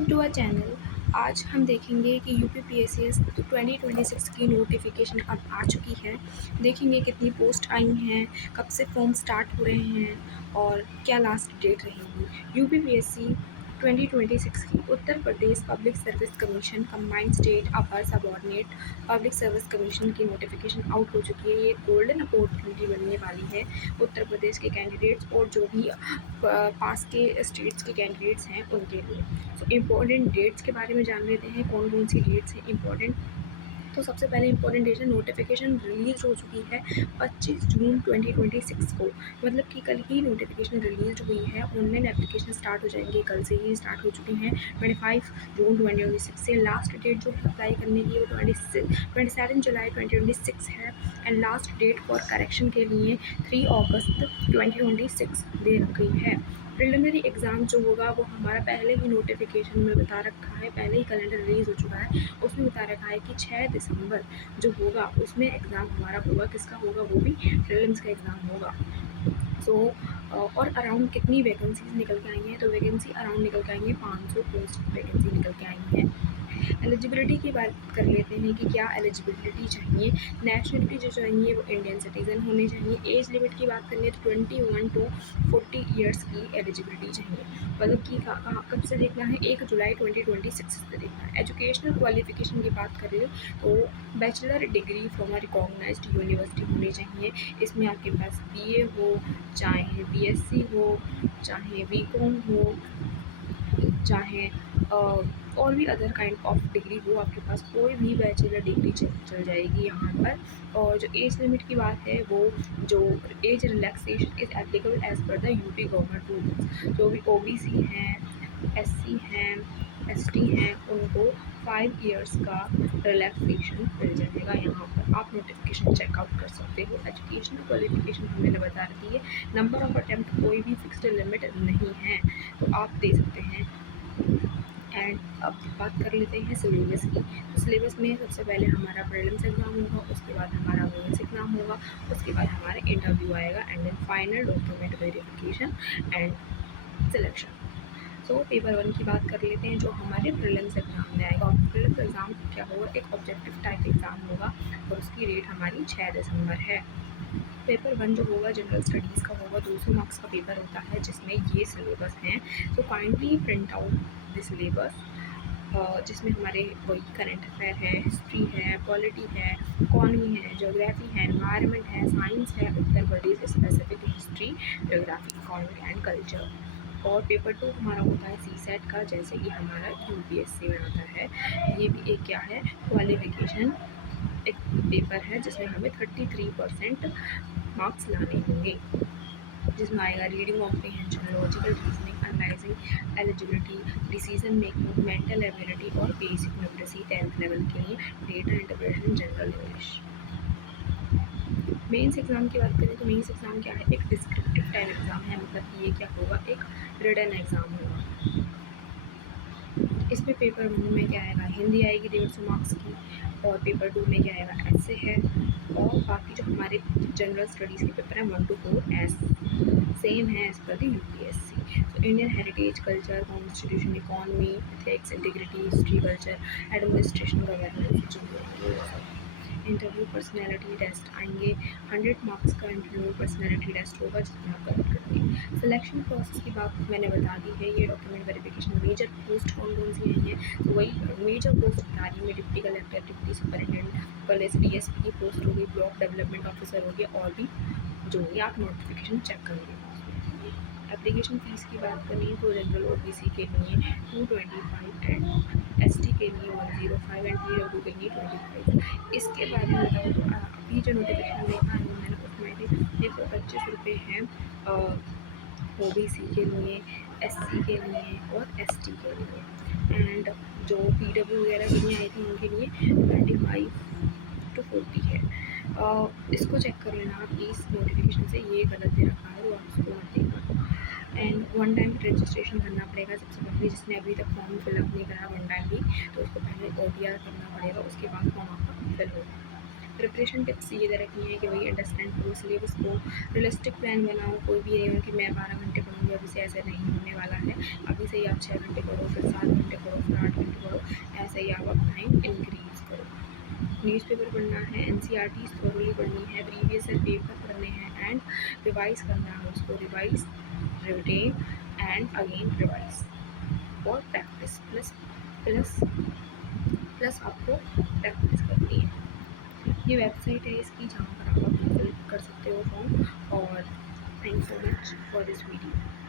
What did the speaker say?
Welcome to our channel. आज हम देखेंगे कि यूपीपीएससी 2026 की नोटिफिकेशन अब आ चुकी है। देखेंगे कितनी पोस्ट आई हैं, कब से फॉर्म स्टार्ट हो रहे हैं और क्या लास्ट डेट रहेगी। यूपीपीएससी 2026 की Uttar Pradesh public service commission combined state upper subordinate public service commission की नोटिफिकेशन आउट हो चुकी है। ये गोल्डन अपॉर्चुनिटी बनने वाली है उत्तर प्रदेश के कैंडिडेट्स और जो भी पास के स्टेट्स के कैंडिडेट्स हैं उनके लिए। तो इम्पोर्टेंट डेट्स के बारे में जान लेते हैं, कौन कौन सी डेट्स हैं इम्पोर्टेंट। तो सबसे पहले इम्पोर्टेंट डेट है, नोटिफिकेशन रिलीज हो चुकी है 25 जून 2026 को, मतलब कि कल ही नोटिफिकेशन रिलीज हुई है। ऑनलाइन एप्लीकेशन स्टार्ट हो जाएंगे, कल से ही स्टार्ट हो चुके हैं। 25 जून 2026 से लास्ट डेट जो अप्लाई करने की वो 27 जुलाई 2026 है। And last date for correction के लिए 3 अगस्त 2026 दे रखी है। प्रिलिमिनरी एग्ज़ाम जो होगा वो हमारा पहले ही नोटिफिकेशन में बता रखा है, पहले ही कैलेंडर रिलीज़ हो चुका है, उसमें बता रखा है कि 6 दिसंबर जो होगा उसमें एग्ज़ाम हमारा होगा। किसका होगा? वो भी प्रीलिम्स का एग्ज़ाम होगा। सो और अराउंड कितनी वैकेंसीज निकल के आई हैं? तो वैकेंसी अराउंड निकल के आई हैं 500 पोस्ट वैकेंसी निकल के आई हैं। एलिजिबिलिटी की बात कर लेते हैं कि क्या एलिजिबिलिटी चाहिए। नेशनलिटी जो चाहिए वो इंडियन सिटीज़न होनी चाहिए। एज लिमिट की बात करें तो 21 टू 40 ईयर्स की एलिजिबिलिटी चाहिए। मतलब कि कब से देखना है? 1 जुलाई 2026 से देखना है। एजुकेशनल क्वालिफिकेशन की बात करें तो bachelor degree from a recognised university होनी चाहिए। इसमें आपके पास बीए हो, चाहे बीएससी हो, चाहे बीकॉम हो, चाहे और भी अदर काइंड ऑफ डिग्री हो, आपके पास कोई भी बैचलर डिग्री चल जाएगी यहाँ पर। और जो एज लिमिट की बात है वो जो age relaxation is applicable as per the UP government rules. जो भी ओबीसी हैं, एससी हैं, एसटी हैं, उनको 5 ईयर्स का रिलैक्सेशन मिल जाएगा। यहाँ पर आप नोटिफिकेशन चेकआउट कर सकते हो। एजुकेशनल क्वालिफिकेशन मैंने बता रखी है। नंबर ऑफ अटैम्प्ट कोई भी फिक्स्ड लिमिट नहीं है, तो आप दे सकते हैं। एंड अब बात कर लेते हैं सिलेबस की। तो सिलेबस में सबसे पहले हमारा प्रीलिम्स एग्ज़ाम होगा, उसके बाद हमारा मेंस एग्ज़ाम होगा, उसके बाद हमारा इंटरव्यू आएगा and then final document verification and selection. So paper 1 की बात कर लेते हैं जो हमारे प्रीलिम्स एग्ज़ाम में आएगा। और प्रीलिम्स एग्ज़ाम क्या होगा? एक ऑब्जेक्टिव टाइप एग्ज़ाम होगा और उसकी डेट हमारी 6 दिसंबर है। पेपर 1 जो होगा जनरल स्टडीज़ का होगा, 200 मार्क्स का पेपर होता है जिसमें ये सिलेबस हैं। So kindly print out the syllabus, जिसमें हमारे वही करंट अफेयर है, हिस्ट्री है, पॉलिटी है, इकॉनमी है, ज्योग्राफी है, एनवायरनमेंट है, साइंस है, Uttar Pradesh specific history, geography, economy and culture. और पेपर 2 हमारा होता है सीसेट का, जैसे कि हमारा यूपीएससी में आता है। ये भी एक क्या है? क्वालिफिकेशन एक पेपर है जिसमें हमें 33% मार्क्स लाने होंगे, जिसमें आएगा reading comprehension, logical reasoning, analysing, eligibility, decision making, mental ability और बेसिक न्यूमरेसी 10th लेवल के लिए, data interpretation, general English. Mains exam की बात करें तो मेंस एग्ज़ाम क्या है? एक डिस्क्रिप्टिव टाइप एग्ज़ाम है, मतलब कि ये क्या होगा? एक रिटन एग्ज़ाम होगा। इसमें पेपर 1 में क्या आएगा? हिंदी आएगी 150 मार्क्स की, और पेपर 2 में क्या आएगा? ऐसे है। और बाकी जो हमारे जनरल स्टडीज़ के पेपर हैं 1 to 4 एज सेम है एज़ पर द यूपीएससी। तो Indian heritage, culture, constitution, economy, ethics, integrity, history, culture, administration, governance, interview personality test आएंगे। 100 मार्क्स का इंटरव्यू पर्सनैलिटी टेस्ट होगा जिसमें आप करेक्ट करेंगे। सिलेक्शन प्रोसेस की बात मैंने बता दी है। ये डॉक्यूमेंट वेरिफिकेशन, मेजर पोस्ट कौन कौन सी आई हैं तो वही मेजर पोस्ट बता रही है। Deputy collector, deputy superintendent, police DSP की पोस्ट होगी, ब्लॉक डेवलपमेंट ऑफिसर हो गया, और भी जो होगी आप नोटिफिकेशन चेक करेंगे। एप्लीकेशन फ़ीस की बात करें तो जनरल ओबीसी के लिए 225 एंड एसटी के लिए 105 एंड पीडब्ल्यू के लिए 25। इसके बारे में बताऊँ तो अभी जो नोटिफिकेशन देखा है मैंने उसमें भी 125 हैं ओबीसी के लिए, एससी के लिए और एसटी के लिए। एंड जो पीडब्ल्यू वगैरह के लिए आई थी उनके लिए 25 to 40 है। इसको चेक कर लेना आप प्लीज़, नोटिफिकेशन से ये गलत दे रखा है तो आप इसको मत देखना। एंड 1 टाइम रजिस्ट्रेशन करना पड़ेगा सबसे पहले, जिसने अभी तक फॉर्म फिलअप नहीं करा 1 टाइम भी, तो उसको पहले ओटीआर करना पड़ेगा, उसके बाद फॉर्म आपका फिल होगा। प्रिपरेशन टिप्स ये दे रखी हैं कि वही अंडरस्टैंड करो सिलेबस को, रियलिस्टिक प्लान बनाओ। कोई भी नहीं हो कि मैं 12 घंटे पढ़ूँगी, अभी से ऐसे नहीं होने वाला है। अभी से ही आप 6 घंटे पढ़ो, फिर 7 घंटे पढ़ो, अपना 8 घंटे पढ़ो, ऐसे ही आप अपना टाइम इंक्रीज़ करो। न्यूज़पेपर पढ़ना है, एनसीईआरटीज़ थॉरोली पढ़नी है, प्रीवियस ईयर पेपर पढ़ने हैं एंड रिवाइज़ करना है उसको, revise, written and again revise और प्रैक्टिस प्लस प्लस प्लस आपको प्रैक्टिस करनी है। ये वेबसाइट है इसकी, जहाँ पर आप अपना फिल कर सकते हो फॉर्म। और thank so much for this video.